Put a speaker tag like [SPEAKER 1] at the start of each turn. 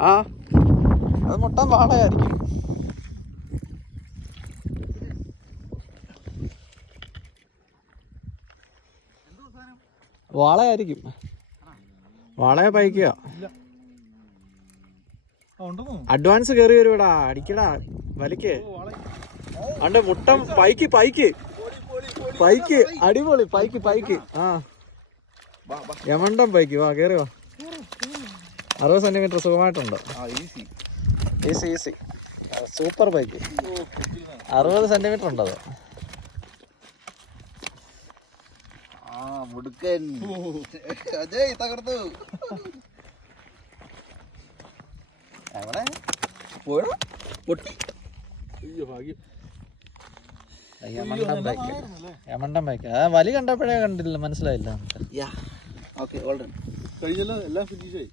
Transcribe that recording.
[SPEAKER 1] ആ. അത് മൊത്തം വാളയായിരിക്കും. വാളയായിരിക്കും. വാളയെ പൈക്കോ
[SPEAKER 2] ഉണ്ടെന്നോ
[SPEAKER 1] അഡ്വാൻസ് കയറി വരുവടാ. അടിക്കടാ. വലിക്ക്. അണ്ട് മുട്ടം പൈക്ക് പൈക്ക്. പൈക്ക്. അടിപൊളി പൈക്ക് പൈക്ക്. ആ. യമണ്ടം പൈക്ക്. വാ കേറി വാ. അറുപത് സെന്റിമീറ്റർ സുഖമായിട്ടുണ്ട്.
[SPEAKER 2] ആ ഈസി
[SPEAKER 1] ഈസി സൂപ്പർ ബൈക്ക് അറുപത് സെന്റിമീറ്റർ ഉണ്ട് അത്?
[SPEAKER 3] ആ മുടുക്കൻ. അജയ് തകർത്തു അവിടെ പോയോ? പൊട്ടി.
[SPEAKER 2] അയ്യോ ഭാഗ്യം.
[SPEAKER 1] യമണ്ടം ബൈക്ക് ആ വലി കണ്ടപ്പോഴേ കണ്ടില്ല മനസ്സിലായില്ല നമുക്ക്.
[SPEAKER 2] കഴിഞ്ഞല്ലോ എല്ലാം ഫിനിഷായി